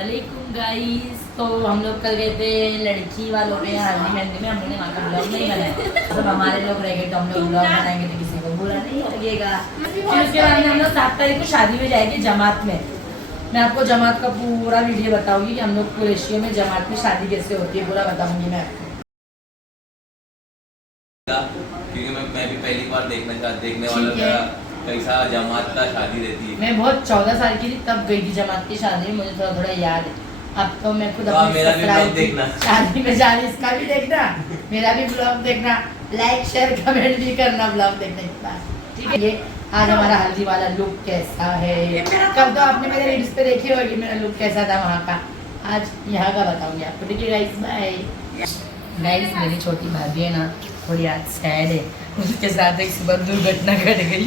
वालेकुम गाइस। तो हम लोग कल गए थे लड़की वालों के हल्दी मेहंदी में, हम लोगों ने वहाँ का ब्लॉग नहीं बनाया। सब हमारे लोग रह गए तो हम लोग ब्लॉग बनाएंगे तो किसी को बुरा नहीं लगेगा। फिर उसके बाद में हम लोग 7 तारीख को शादी में जाएंगे जमात में। मैं आपको जमात का पूरा वीडियो बताऊंगी कि हम लोग कुरैशियों में जमात में शादी कैसे होती है, पूरा बताऊंगी मैं आपको। क्योंकि मैं भी पहली बार देखने वाला था कैसा जमात का शादी रहती है। मैं बहुत 14 साल की थी तब गई थी जमात की शादी में, मुझे थोड़ा थोड़ा याद है। अब तो मैं खुद मेरा भी ब्लॉग देखना, शादी में जाने इसका भी देखना, मेरा भी ब्लॉग देखना, लाइक शेयर कमेंट भी करना ब्लॉग देखने के बाद, ठीक है। ये आज हमारा हल्दी वाला लुक कैसा है, कल तो आपने मेरे रील्स पे देखी होगी मेरा लुक कैसा था वहाँ का, आज यहाँ का बताऊंगी आपको, ठीक है गाइस। Bye guys. मेरी छोटी भाभी है ना, थोड़ी आज सैड है, उसके साथ एक सुबह दुर्घटना घट गई।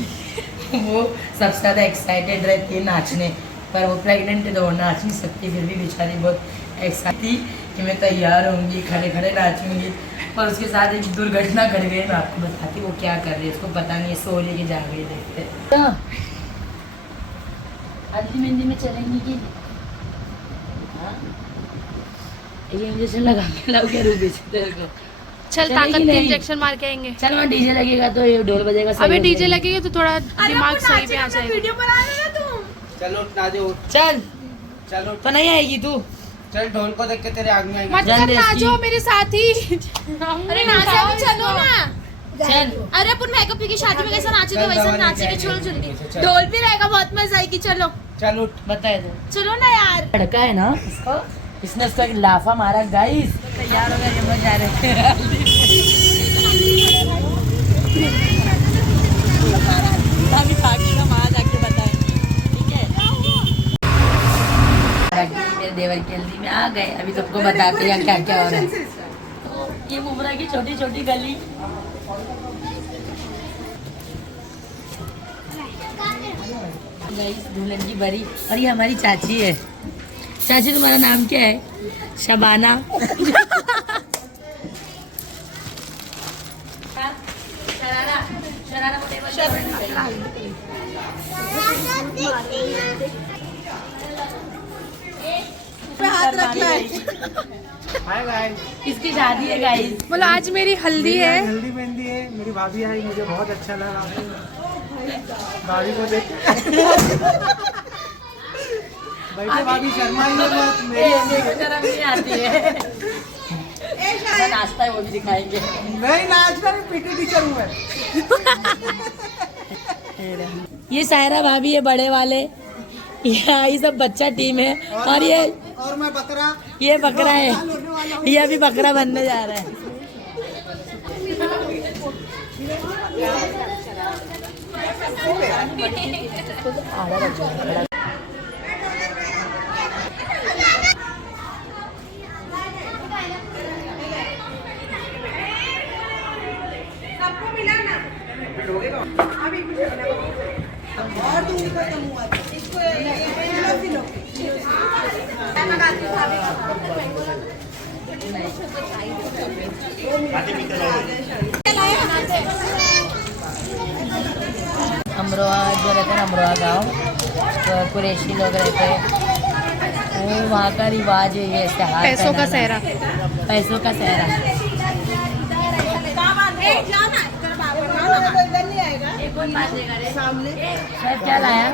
वो सबसे ज़्यादा एक्साइटेड रहती है नाचने, पर वो प्रेग्नेंट है तो वो नाच नहीं सकती, फिर भी बेचारी बहुत एक्साइटेड थी कि मैं तैयार होंगी, खड़े खड़े नाचूंगी, पर उसके साथ एक दुर्घटना घट गई। मैं आपको बताती वो क्या कर रही है, उसको पता नहीं, सो लेके जा रही देखते। हल्दी मेहंदी में चलेंगी कि ये इंजेक्शन लगा के लाओगे रूबी से तेरे को? चल ताकत के इंजेक्शन मार के आएंगे। चल वहाँ डीजे लगेगा तो ये ढोल बजेगा। अबे डीजे लगेगा तो थोड़ा दिमाग सही पे आ जाएगा। वीडियो बना रहे ना तुम। चलो नाचो। चल चलो तो नहीं आएगी तू। चल ढोल को देख के तेरे आग में आएगी। मत कर नाचो मेरे साथ ही। अरे नाचा भी चलो ना। चल अरे अपन मेकअप की शादी में कैसा नाचे थे वैसा नाचेंगे। चलो जल्दी, ढोल भी रहेगा, बहुत मजा आएगी। चलो चल उठ। बताए दो। चलो ना यार। लड़का है ना इसको, इसने उसका एक लाफा मारा गाइस। तैयार हो गए, हम जा रहे थे अभी भागेगा वहाँ जाके बताए, ठीक है। मेरे देवर की हल्दी में आ गए, अभी सबको बताते हैं क्या क्या हो रहा है। तो ये मुमरा की छोटी छोटी गली, दुल्हन की बड़ी, और ये हमारी चाची है। चाची तुम्हारा नाम क्या है? शबाना। हाथ रखना है। हाय गाइस, इसकी शादी है गाइस। बोलो आज मेरी हल्दी है। हल्दी मेहंदी है, मेरी भाभी आई, मुझे बहुत अच्छा लगा भाभी को देख के। भाभी शर्मा ही शर्म नहीं आती है। नाश्ता है वो भी दिखाएंगे। नहीं नाचना नहीं, पीटी टीचर हूँ मैं। ये सायरा भाभी है बड़े वाले, ये सब बच्चा टीम है, और ये और मैं बकरा, ये बकरा है, ये अभी बकरा बनने जा रहा है। और दूंगी को तुम हुआ इसको फिलो अमरोहा जो रहते हैं, अमरोहा गाँव तो कुरैशी लोग रहते हैं, वो वहाँ का रिवाज है ये त्योहार। पैसों का सहरा। पैसों का सहरा। सामने क्या लाया?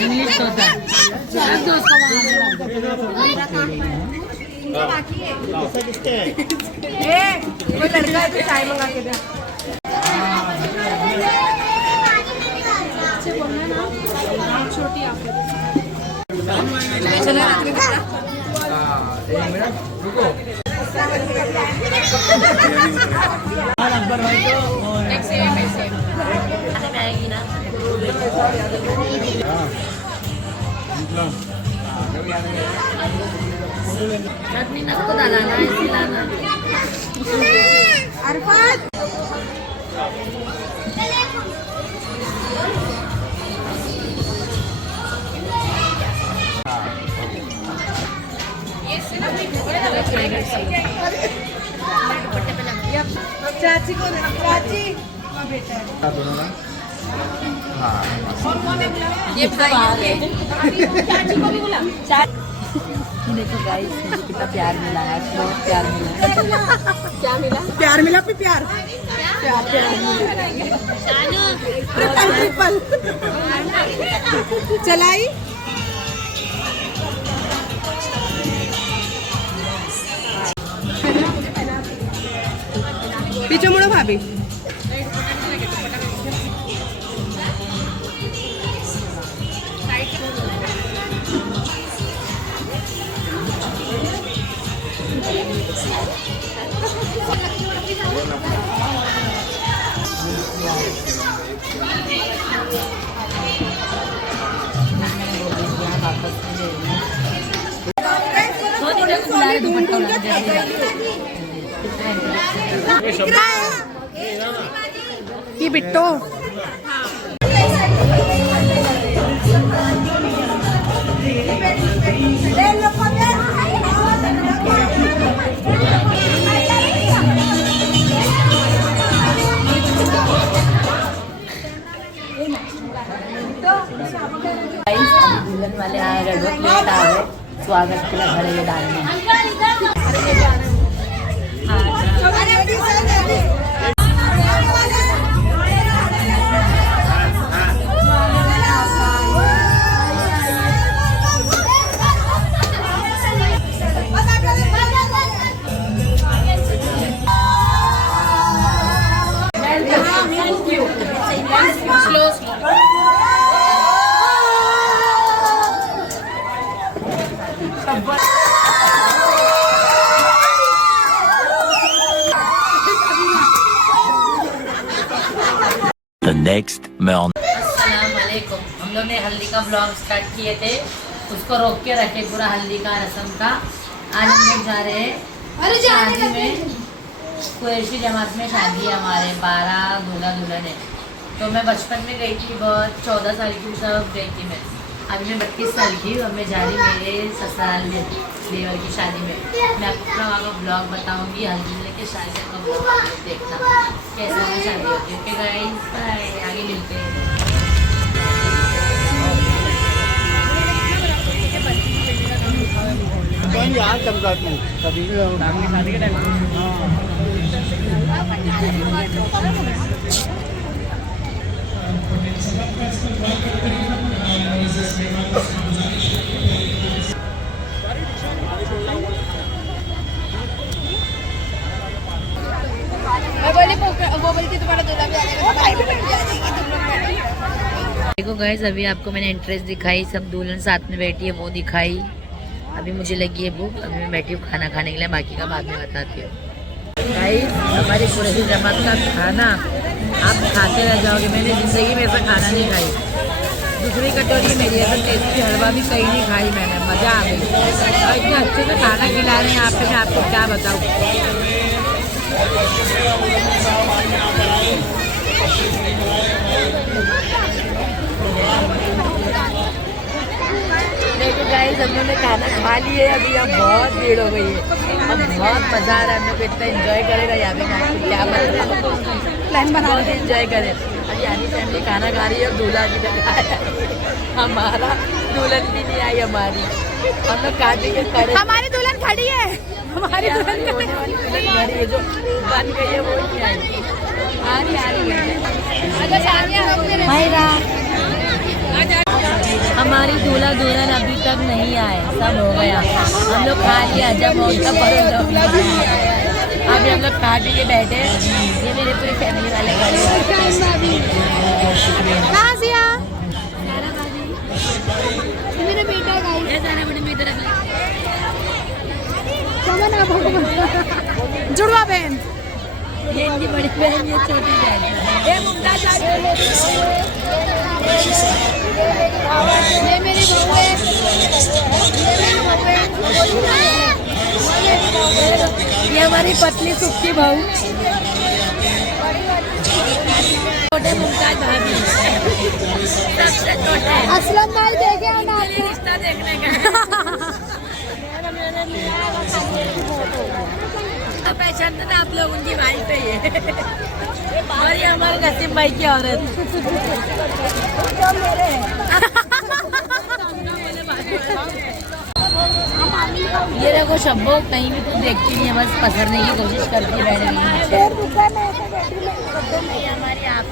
इंग्लिश तोता। वो लड़का है तो चाय मंगा के दे। छोटी अकबर भाई तो आएगी ना। चटनी नक्को डालना है, इसी लाना। अरफात चाची को चाची बेटा ये चाची को भी बुला। देखो गाइस मुझे कितना प्यार मिला है, बहुत प्यार मिला। क्या मिला? प्यार मिला फिर प्यार चलाई पीछे मुड़ो भाभी। ये बिट्टो दुल्हन वाले आ गए, बहुत लेट आ गए स्वागत के लिए घर ये डालने। The next morning. अस्सलामुअलैकुम। हम लोग ने हल्दी का ब्लॉग स्टार्ट किए थे, उसको रोक के रखे पूरा हल्दी का रस्म का। आज हम लोग जा रहे हैं शादी में, कुरैशी जमात में शादी है हमारे, 12 दूल्हा दुल्हन है। तो मैं बचपन में गई थी, बहुत 14 साल की सब गई थी मैं। अभी मैं 32 साल की हूँ। अब मैं जा रही मेरे ससुराल में देवर की शादी में। मैं आपको वहाँ का ब्लॉग बताऊँगी, हल्दी लेके शादी का ब्लॉग देखना कैसे वहाँ शादी होती है। ओके गाइस, बाय, आगे मिलते हैं। यार चमका तू कभी शादी के टाइम देखो गाइस, अभी आपको मैंने इंटरेस्ट दिखाई, सब दुल्हन साथ में बैठी है वो दिखाई। अभी मुझे लगी है भूख, अभी मैं बैठी हूँ खाना खाने के लिए, बाकी का बाद में बताती हूँ। गाइस, हमारी कुरैशी जमात का खाना आप खाते रह जाओगे। मैंने ज़िंदगी में ऐसा खाना नहीं खाई। दूसरी कटोरी मेरी ऐसा टेस्टी हलवा भी कहीं नहीं खाई मैंने, मज़ा आ गई। और इतने अच्छे से खाना खिला रहे हैं आप, मैं आपको क्या बताऊँ। देखो गाइस, हम लोगों ने खाना खा लिए, अभी यहाँ बहुत भीड़ हो गई है। अब बहुत मज़ा आ रहा है, हम लोग इतना एंजॉय करेगा यहाँ पे। मैं क्या बताऊँ, प्लान बना के एंजॉय करें। अब यानी फैमिली खाना खा रही है, अब दूल्हा की तरह आया हमारा, दुल्हन भी नहीं आई हमारी। हम लोग काटी के खड़े, हमारी दुल्हन खड़ी है, हमारी दुल्हन होने वाली दुल्हन खड़ी है, जो बन गई है वो नहीं आई। आ रही है हमारी दूल्हा दुल्हन अभी तक नहीं आए, सब हो गया। हम लोग खा लिया, जब हो तब अभी हम लोग खा पी के बैठे। ये मेरे पूरी फैमिली वाले खड़े मेरा बेटा जुड़वा बहन, ये इनकी बड़ी बहन, ये छोटी बहन। ये मुमताज ये मेरी बहू है, ये हमारी पतली सुखी बहू, छोटे मुमताज भाभी, सबसे छोटे। असलम भाई देखे हो ना आपको? रिश्ता देखने का पहचानते थे आप लोग, उनकी भाई पे ये। और ये हमारे नसीम भाई की औरत। ये देखो शब्बो कहीं भी कुछ देखती नहीं है, बस पकड़ने की कोशिश करती बैठ रही है। ये हमारी आप,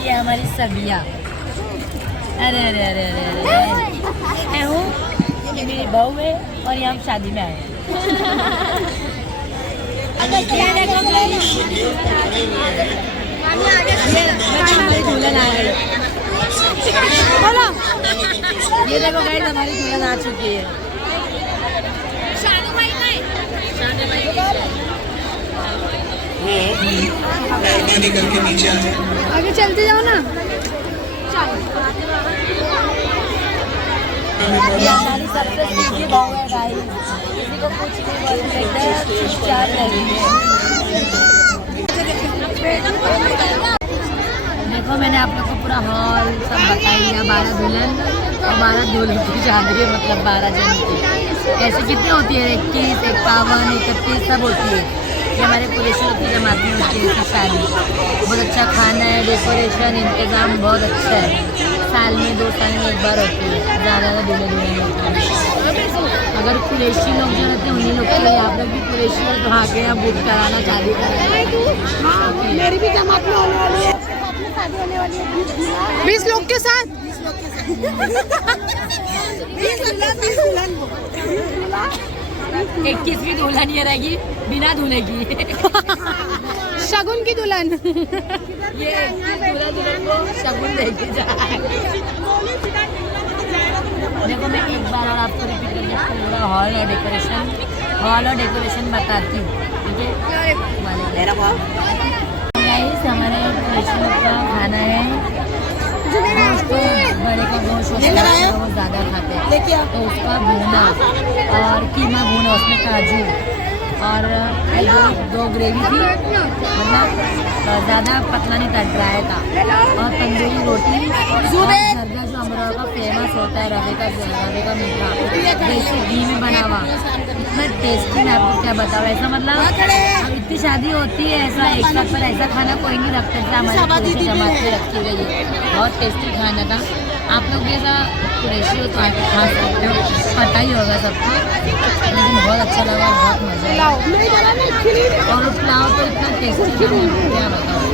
ये हमारी सबिया। अरे अरे अरे अरे अरे मैं हूँ, ये मेरी बहू है और ये हम शादी में आए हैं। हमारी दुल्हन आ गई। ये देखो गाइस हमारी दुल्हन आ चुकी है। मेहरबानी करके नीचे आ जाए। आगे चलते जाओ ना। ये हमारी सबसे सीधी बहू है गाइस, किसी को कुछ नहीं बोलती, एकदम चुपचाप रहती है। देखो मैंने आप लोग को पूरा हॉल सब बता दिया। 12 दुल्हन और 12 दूल्हे की शादी है, मतलब 12 जन की। ऐसे कितनी होती है? 21, 51, 31 सब होती है। ये हमारे पुलिस लोग की जमात में होती है इसकी शादी। बहुत अच्छा खाना है, डेकोरेशन इंतज़ाम बहुत अच्छा है। साल में 2 साल में एक बार होती है, ज़्यादा दूल्हे दुल्हन होते हैं। अगर कुरैशी लोग जो रहते हैं उन्हीं लोग के लिए, आप लोग भी कुरैशी लोग तो आके यहाँ बुक कराना शादी कराना। मेरी भी जमात में होने वाली है, 20 लोग के साथ। 21वीं दुल्हन ये रहेगी बिना दूल्हे की। शगुन की दुल्हन। ये 21 दुल्हन को शगुन देके जाए। देखो मैं एक बार और आपको रिपीट करके पूरा हॉल और डेकोरेशन बताती हूँ, ठीक है? गाइस हमारे कुरैशी लोग का खाना है, गोश्त बड़े का गोश्त होता है वो ज़्यादा खाते हैं, तो उसका भुना और कीमा भुना, उसमें काजू और 2 ग्रेवी थी, मतलब ज़्यादा पतला नहीं था, ड्राई था। और तंदूरी रोटी और झरगा जो अमरोहा का फेमस होता है, रवे का मीठा देसी घी में बना हुआ, इतना टेस्टी। मैं आपको क्या बताऊँ, ऐसा मतलब अब इतनी शादी होती है ऐसा एक साथ पर ऐसा खाना कोई नहीं रखता जैसा हमारे जमात में रखी गई है। बहुत टेस्टी खाना था। आप लोग भी ऐसा कुरैशी हो तो आके खा सकते हो, पता ही होगा सबको, लेकिन बहुत अच्छा लगा, बहुत मजा आया। और पुलाव तो इतना टेस्टी था, क्या बताऊँ।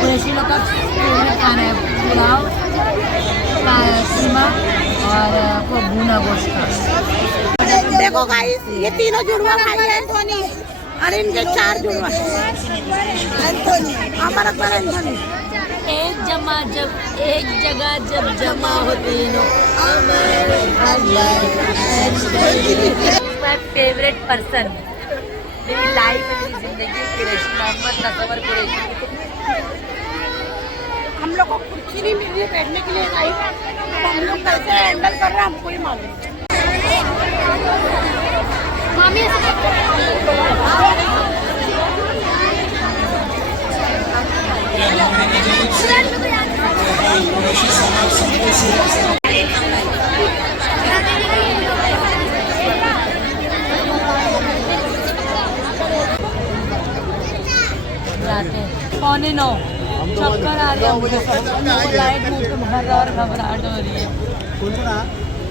कुरैशी लोग का फेवरेट खाना है पुलाव, कीमा और भुना गोश्त का। देखो गाइस ये तीनों जुड़वा भाई हैं और इनके 4 जुड़वा। अमर अकबर एंथोनी। एक जगह जब जमा हो तीनों, माय फेवरेट पर्सन मेरी लाइफ में, मेरी जिंदगी कुरैशी मोहम्मद नसवर कुरैशी। हम लोग को कुर्सी नहीं मिल रही है बैठने के लिए गाइस, तो हम लोग कैसे हैंडल कर रहे हैं हमको ही मालूम। मामी जाते 8:45 चक्कर आ गया मुझे, लाइट मुझे भर रहा और घबराहट हो रही है।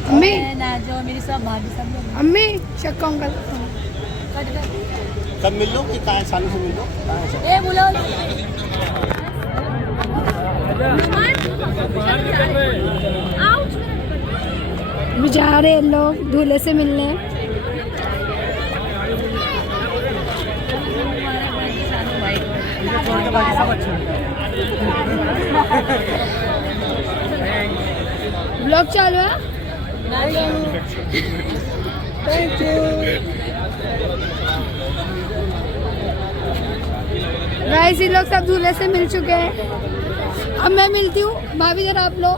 अम्मी ना जो मेरी सब भाभी सब लोग अम्मी शक्का अंकल सब मिल लो कि कहाँ सालों से मिल लो। ए बोलो अभी जा रहे हैं लोग दूल्हे से मिलने। ब्लॉग चालू है। थैंक यू गाइस, ये लोग सब दूल्हे से मिल चुके हैं। अब मैं मिलती हूँ भाभी, जरा आप लोग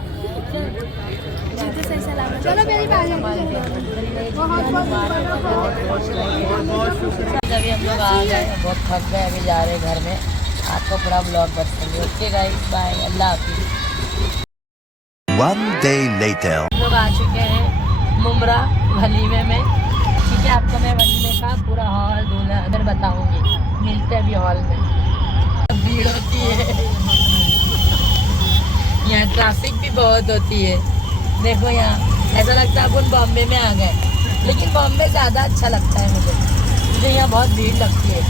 चलो मेरी बात अभी हम लोग आ गए, बहुत थक गए, अभी जा रहे हैं घर में। आपको पूरा ब्लॉग बताएंगे। ओके गाइस, बाय, अल्लाह हाफिज़। One day later. हम लोग आ चुके हैं मुमरा वलीमे में, ठीक है? आपको मैं वलीमे का पूरा हॉल दूल्हा अगर बताऊंगी, मिलते हैं अभी हॉल में। भीड़ होती है यहाँ, ट्रैफिक भी बहुत होती है। देखो यहाँ ऐसा लगता है अपन बॉम्बे में आ गए, लेकिन बॉम्बे ज़्यादा अच्छा लगता है मुझे यहाँ बहुत भीड़ लगती है।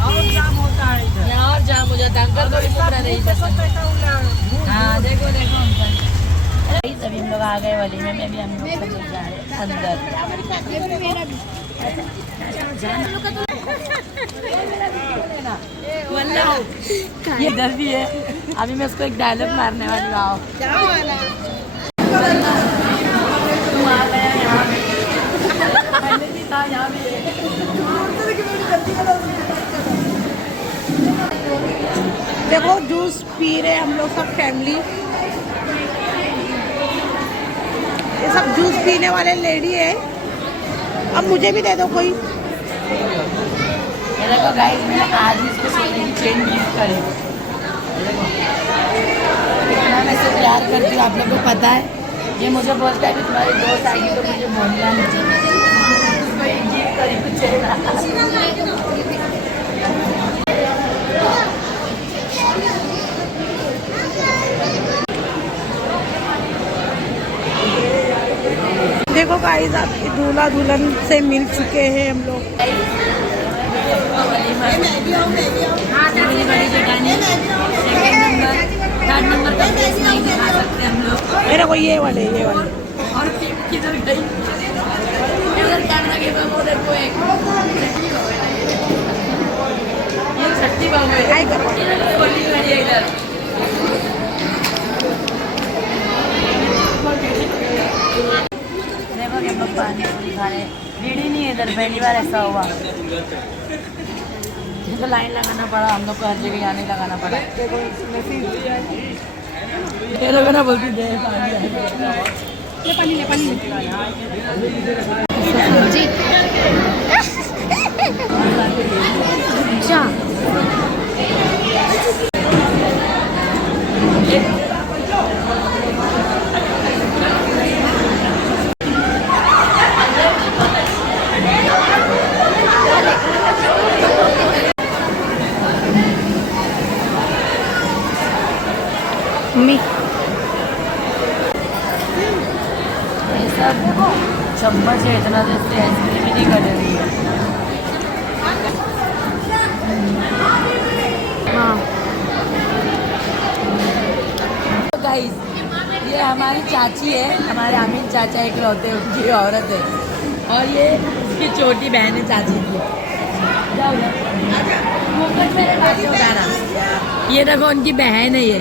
और जाम होता है इधर। यहाँ और जाम हो जाता है। अंकल को भी पूरा नहीं पसंद। हाँ देखो देखो अंकल। अभी हम लोग आ गए वलीमे में, भी हम लोग सब लोग जा रहे हैं अंदर। ये इधर भी है। अभी मैं उसको एक डायलॉग मारने वाली हूँ। आओ तुम आ गया यहाँ पे। पहले भी था यहाँ भी है। देखो जूस पी रहे हम लोग सब फैमिली। ये सब जूस पीने वाले लेडी है। अब मुझे भी दे दो कोई। ये देखो गाइस, मैंने आज ही इसको सोने की चेन गिफ्ट करी। इतना मैं इससे प्यार करती हूँ, आप लोगों को पता है। ये मुझे बोलता है कि तुम्हारी दोस्त आएगी तो मुझे बोलना मुझे इसको एक गिफ्ट करी कुछ चेन। देखो गाइस, आपकी दूल्हा दुल्हन से मिल चुके हैं हम लोग। थर्ड नंबर का फेस नहीं दिखा सकते हम लोग। मेरे को ये वाले और किधर गई उधर कैमरा के वो देखो एक ये छठी बाबू है। आई करो। गोली वाली है इधर। देखो कि हम लोग पानी पूरी खा रहे। भीड़ ही नहीं है इधर, पहली बार ऐसा हुआ। तो लाइन लगाना पड़ा हम लोग को, हर जगह आने लगाना पड़ा। ये लोग ना बोलती दे पानी ले पानी जी अच्छा मम्मी ये सब चम्मच है, इतना देर से आइसक्रीम ही नहीं कर रही है। हाँ गाइस, ये हमारी चाची है, हमारे आमीन चाचा इकलौते उनकी औरत है। और ये उसकी छोटी बहन है चाची की। जाओ मुकुट मेरे पास से उतारा। ये देखो उनकी बहन है ये।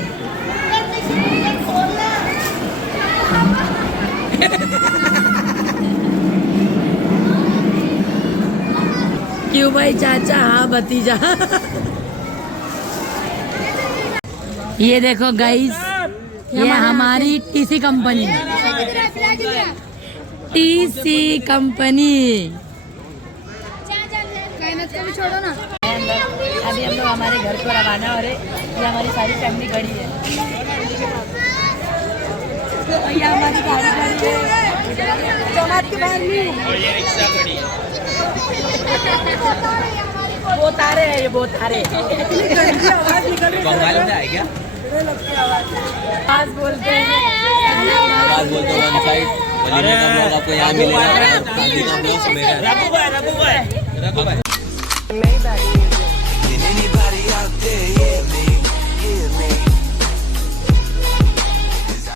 क्यों भाई चाचा? हाँ भतीजा। ये देखो गाइस, ये हमारी टीसी कंपनी, टीसी कंपनी। छोड़ो ना। अभी हम लोग हमारे घर को रवाना हो रहे। ये हमारी सारी फैमिली खड़ी है। ये हमारी गाड़ी खड़ी है। जमात के बाहर नहीं। वो तारे है, ये वो तारे। बंगाल में है क्या? आवाज बोलते हैं। आवाज बोलते हैं वन साइड। वलीमे का ब्लॉग आपको यहाँ मिलेगा। शादी का ब्लॉग मेरा। Maybach.